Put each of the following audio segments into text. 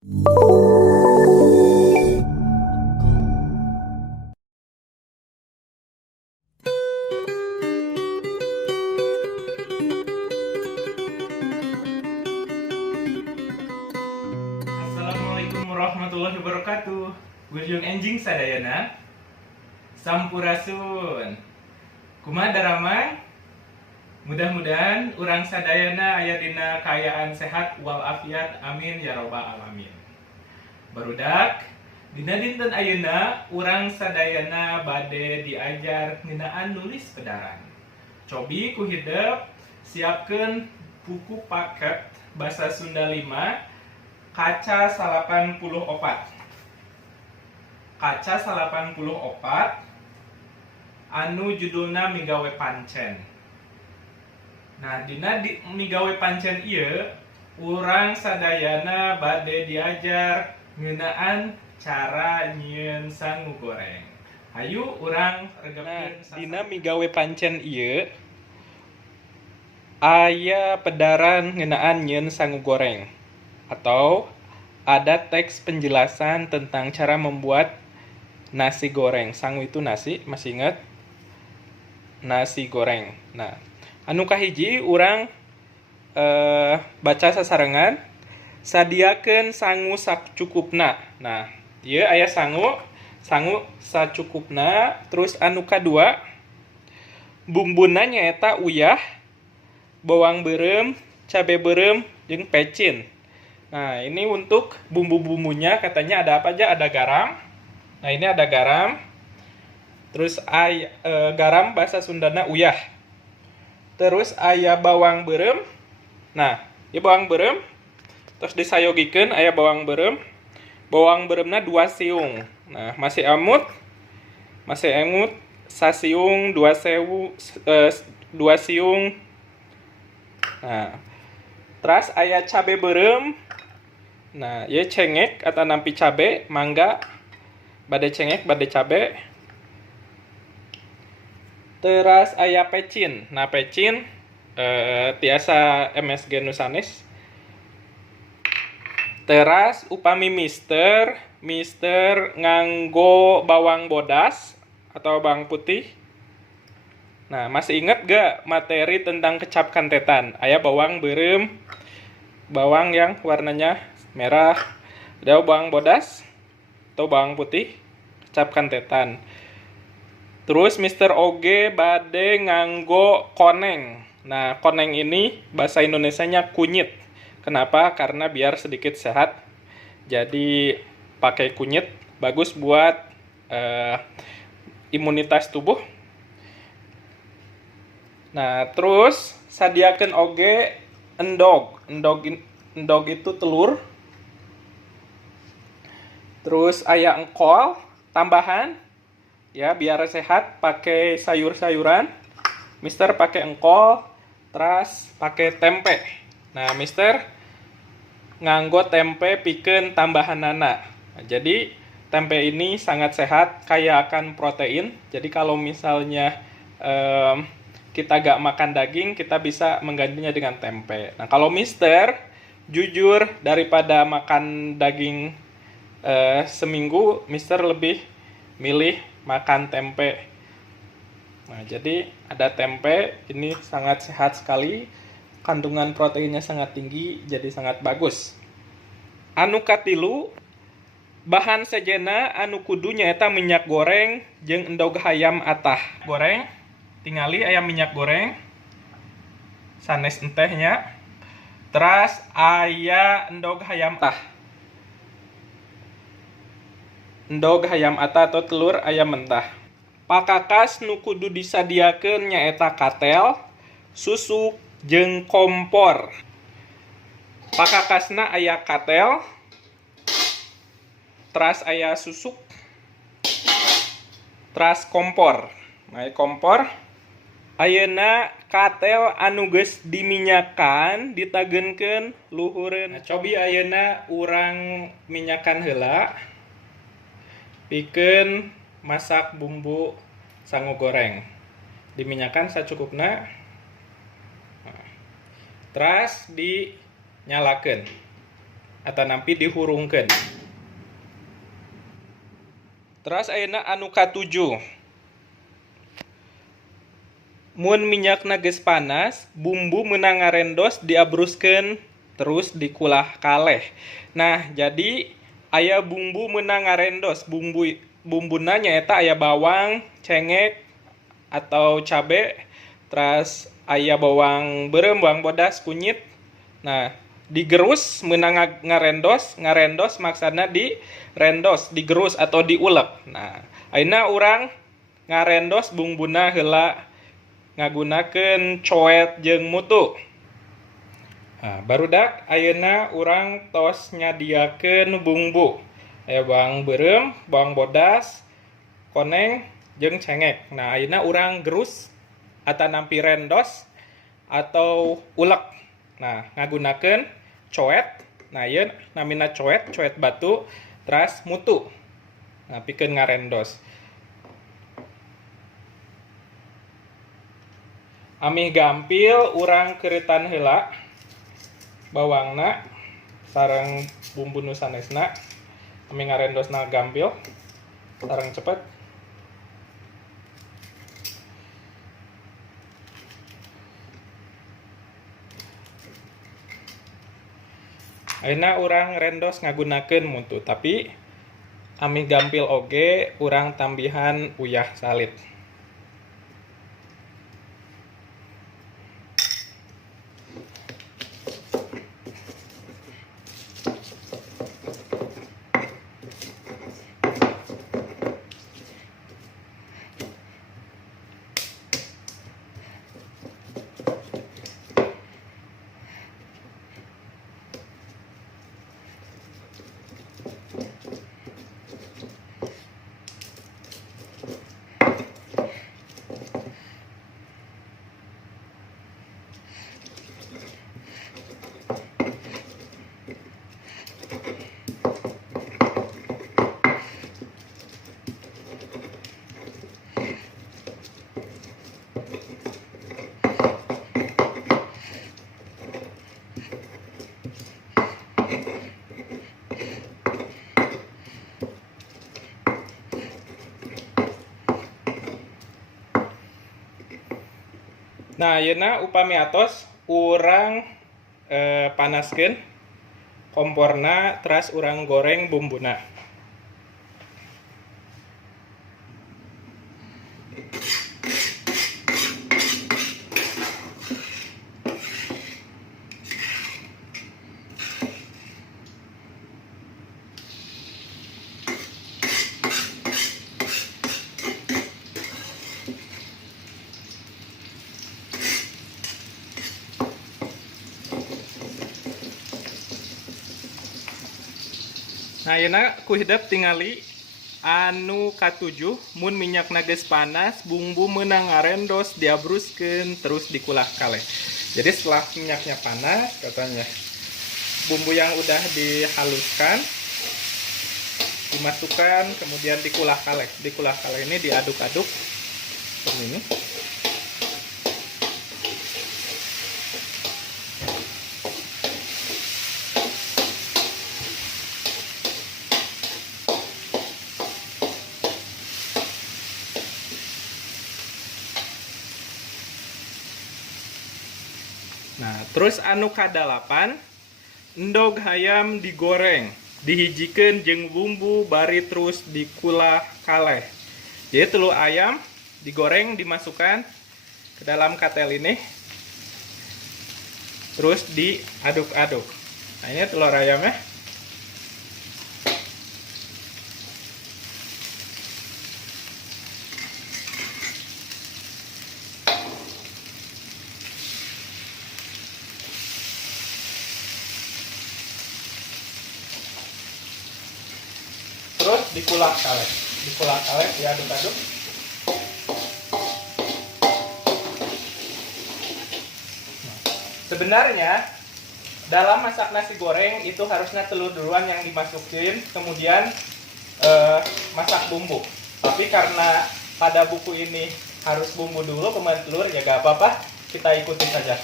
Assalamualaikum warahmatullahi wabarakatuh. Gulyung enjing sadayana. Sampurasun. Kumaha daramang? Mudah-mudahan urang sadayana aya dina kaayaan sehat walafiat, amin ya robbal alamin. Barudak, dina dinten ayeuna urang sadayana bade diajar ngeunaan nulis pedaran. Cobi ku hideuk siapkeun buku paket basa Sunda 5 kaca 84. Kaca 84 anu judulna migawe pancen. Nah, dina migawe pancen ieu urang sadayana bade diajar ngeunaan cara nyieun sangu goreng. Hayu urang regepkeun dina migawe pancen ieu aya pedaran ngeunaan nyieun sangu goreng atau ada teks penjelasan tentang cara membuat nasi goreng. Sangu itu nasi, masih ingat? Nasi goreng. Nah, anu kahiji urang baca sasarengan, sadiakeun sangu sacukupna. Nah, ieu aya sangu sacukupna. Terus anu kadua, bumbuna nyaeta uyah, bawang beureum, cabe beureum, jeung pecin. Nah, ini untuk bumbu-bumbunya katanya ada apa aja? Ada garam. Nah, ini ada garam. Terus garam bahasa Sundana uyah. Terus aya bawang beureum. Nah, ieu bawang beureum. Terus disayogikeun aya bawang beureum. Bawang beureumna 2 siung. Nah, masih emut sasiung 2 siung. Nah, terus aya cabe beureum. Nah, ieu cengek atau nampi cabe, mangga. Bade cengek, bade cabe. Terus aya pecin. Nah, pecin tiasa MSG nu sanes. Teras upami mister nganggo bawang bodas atau bawang putih. Nah, masih ingat gak materi tentang kecap kantetan? Aya bawang beureum, bawang yang warnanya merah, ada bawang bodas atau bawang putih, kecap kantetan. Terus Mister Oge bade nganggo koneng. Nah, koneng ini bahasa Indonesianya kunyit. Kenapa? Karena biar sedikit sehat. Jadi pakai kunyit bagus buat imunitas tubuh. Nah, terus sadiakeun oge endog. Endog itu telur. Terus aya engkol tambahan. Ya, biar sehat pakai sayur-sayuran. Mister pakai engkol, terus pakai tempe. Nah, Mister nganggo tempe pikeun tambahanana. Nah, jadi tempe ini sangat sehat, kaya akan protein. Jadi kalau misalnya kita gak makan daging, kita bisa menggantinya dengan tempe. Nah, kalau Mister jujur daripada makan daging seminggu, Mister lebih milih makan tempe. Nah, jadi ada tempe, ini sangat sehat sekali, kandungan proteinnya sangat tinggi, jadi sangat bagus. Anu katilu, bahan sejena anu kudu nyaeta minyak goreng jeung endog hayam atah. Goreng, tingali aya minyak goreng, sanes entehnya. Terus aya endog hayam atah. Endog hayam atah atau telur ayam mentah. Pakakas nu kudu disadiakeun nyaeta katel, susuk, jeung kompor. Pakakasna aya katel, terus aya susuk, terus kompor. Nah, kompor ayeuna katel anu geus diminyakan ditageunkeun luhureun. Nah, cobi ayeuna urang minyakan heula. Pikeun masak bumbu sangu goreng. Diminyakan sacukupna. Terus dinyalakeun. atau nampi dihurungkan. Terus ayeuna anu katujuh. Mun minyakna geus panas, bumbu meunang ngarendos diabruskeun terus dikulah kaleh. Nah, jadi aya bumbu meunang ngarendos. Bumbuna nyaeta aya bawang, cengek atau cabe, terus aya bawang beureum, bawang bodas, kunyit. Nah, digerus meunang ngarendos maksudna direndos, digerus atau diulek. Nah, ayeuna urang ngarendos bumbuna heula ngagunakeun coet jeung mutu. Nah, barudak ayeuna urang tos nyadiakeun bumbu. Aya bawang beureum, bawang bodas, koneng, jeung cengek. Nah, ayeuna urang gerus atau nampi rendos atau ulek. Nah, ngagunakeun coet. Nah, ieu namina coet batu, terus mutu. Nah, pikeun ngarendos. Amih gampil urang keuritan heula bawangna sareng bumbu nu sanesna. Amih ngarendosna gampil sareng cepet. Ayeuna urang rendos ngagunakeun mutu, tapi amih gampil oge urang tambihan uyah salit. Nah, ayeuna upami atos urang panaskeun komporna, terus urang goreng bumbuna. Nah, ayeuna ku hidep tingali anu katujuh, mun minyakna geus panas, bumbu meunang ngarendos diabruskeun terus dikulah kaleh. Jadi setelah minyaknya panas, katanya bumbu yang udah dihaluskan dimasukkan, kemudian dikulah kaleh. Dikulah kaleh ini diaduk-aduk seperti ini. Nah, terus anu kadalapan, endog hayam digoreng, dihijikeun jeung bumbu bari terus dikulah kaleh. Jadi telur ayam digoreng, dimasukkan ke dalam katel ini, terus diaduk-aduk. Nah, ini telur ayamnya. Terus dikulah kaleh, diaduk-aduk. Sebenarnya dalam masak nasi goreng itu harusnya telur duluan yang dimasukin, kemudian masak bumbu. Tapi karena pada buku ini harus bumbu dulu kemudian telur, ya gak apa-apa, kita ikuti saja.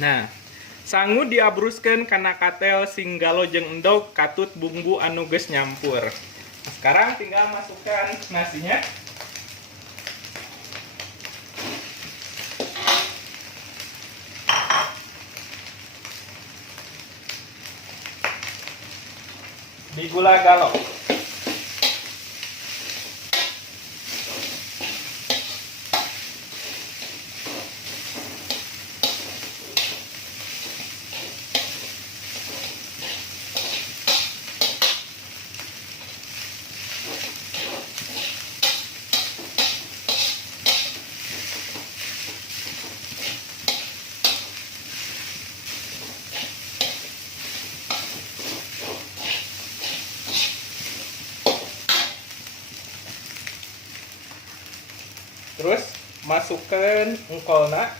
Nah, sangu diabruskeun kana katel singgalo jeung endog katut bumbu anu geus nyampur. Nah, sekarang tinggal masukkan nasinya. Di gula galau. Terus masukkan engkolna.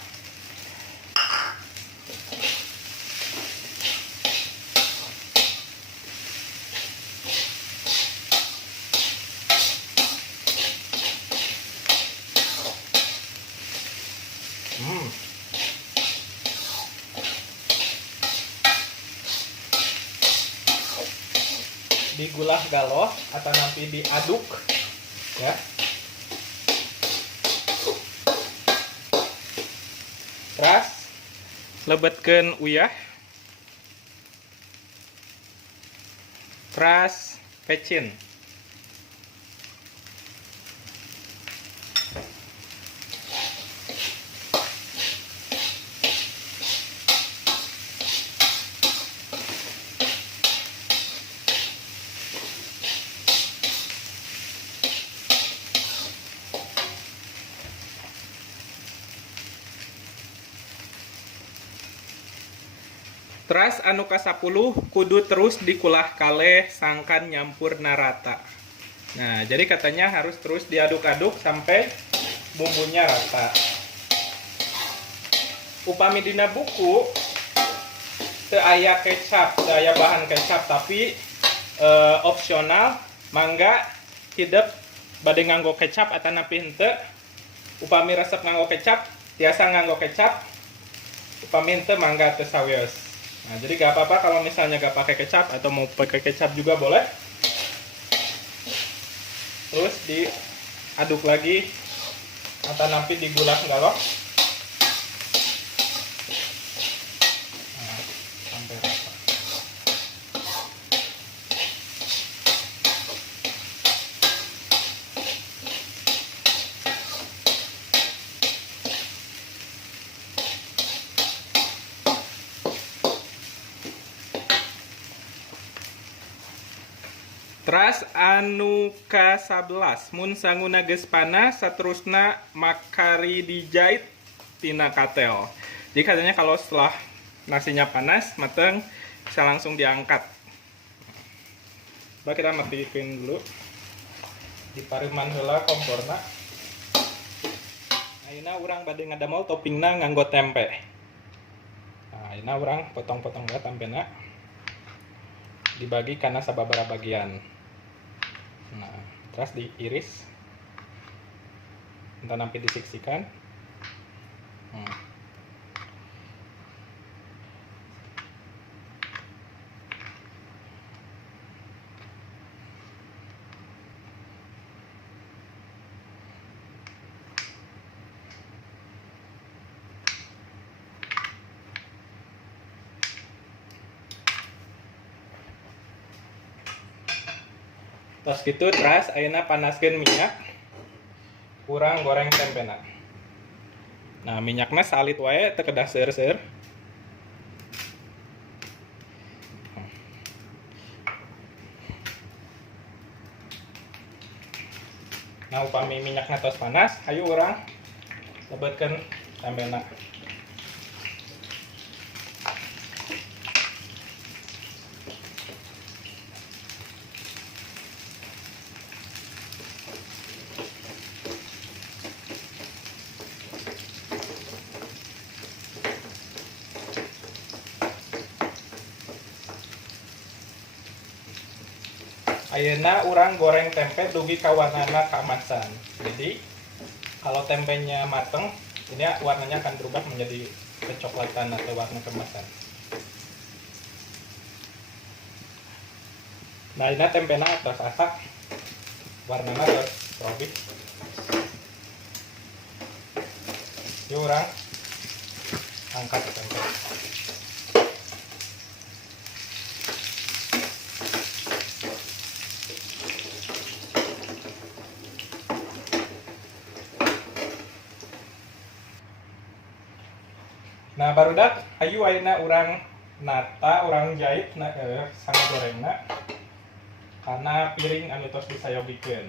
Digulah galoh atau nanti diaduk ya. Terus lebetkeun uyah. Terus pecin. Teras anu ka-10 kudu terus dikulah kaleh sangkan nyampur narata. Nah, jadi katanya harus terus diaduk-aduk sampai bumbunya rata. Upami dina buku teu aya kecap, teu aya bahan kecap, tapi opsional mangga hidup bade nganggo kecap atau napi henteu. Upami resep nganggo kecap, tiasa nganggo kecap. Upami henteu mangga teu sawios. Nah, jadi gak apa-apa kalau misalnya gak pakai kecap atau mau pakai kecap juga boleh. Terus diaduk lagi atau nanti digulak galok. Nah, sampai rata. Teras anu ka-11 mun sanguna geus panas saterusna makari dijait tina katel. Jadi katanya kalau setelah nasinya panas mateng bisa langsung diangkat. Coba kita matiin dulu. Dipariman heula komporna. Ayeuna urang bade ngadamel toppingna nganggo tempe. Nah, ayeuna urang potong-potong bae tempena. Dibagi karena sababaraha bagian. Nah, terus diiris, entah nanti disiksikan. Terus gitu, terus ayeuna panaskeun minyak. Kurang goreng tempena. Nah, minyakna salit wae teu kedah seueur-seueur. Nah, upami minyakna tos panas, hayu urang lebetkeun tempena. Ayeuna urang goreng tempe dugi ka warnana keemasan. Jadi kalau tempenya mateng, ini warnanya akan berubah menjadi kecoklatan atau warna keemasan. Nah, ini tempena terus asak, warnanya terus robik. Yuk orang angkat tempe. Nah, barudak ayu ayeuna urang nata, urang jahit na sang gorengna karena piring anu tos disayogikeun.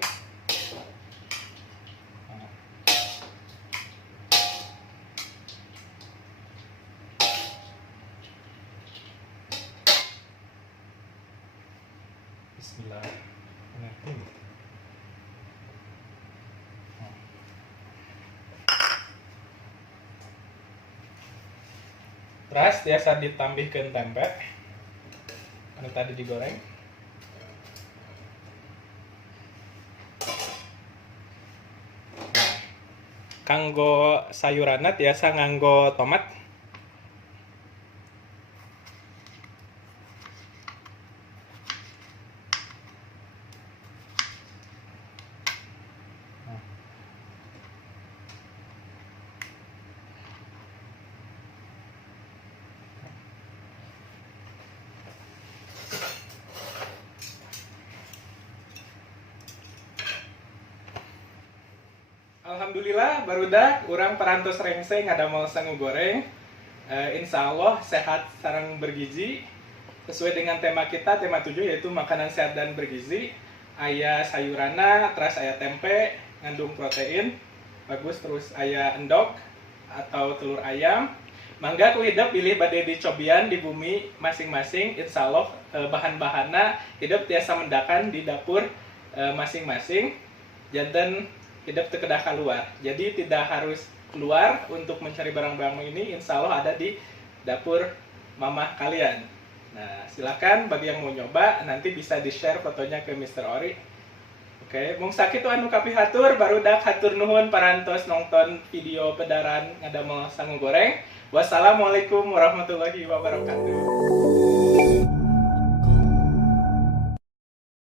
Bismillahirrahmanirrahim. Terus biasa ditambahkan tempe anu tadi digoreng. Kanggo sayuranna biasa nganggo tomat. Alhamdulillah barudak urang parantos rengseng ngadamel sangu goreng. Insya Allah sehat sareng bergizi sesuai dengan tema kita, tema 7 yaitu makanan sehat dan bergizi. Aya sayurana, terus aya tempe ngandung protein bagus, terus aya endog atau telur ayam. Mangga ku hidup pilih bade dicobian di bumi masing-masing. Insya Allah bahan-bahanna hidup tiasa mendakan di dapur masing-masing. Janten hidup terkedah keluar, jadi tidak harus keluar untuk mencari barang-barang ini. Insya Allah ada di dapur mamah kalian. Nah, silakan bagi yang mau nyoba nanti bisa di share fotonya ke Mr. Ori. Oke, mung sakitu anu kapihatur barudak hatur nuhun parantos nonton video pedaran ngadamel sangu goreng. Wassalamualaikum warahmatullahi wabarakatuh.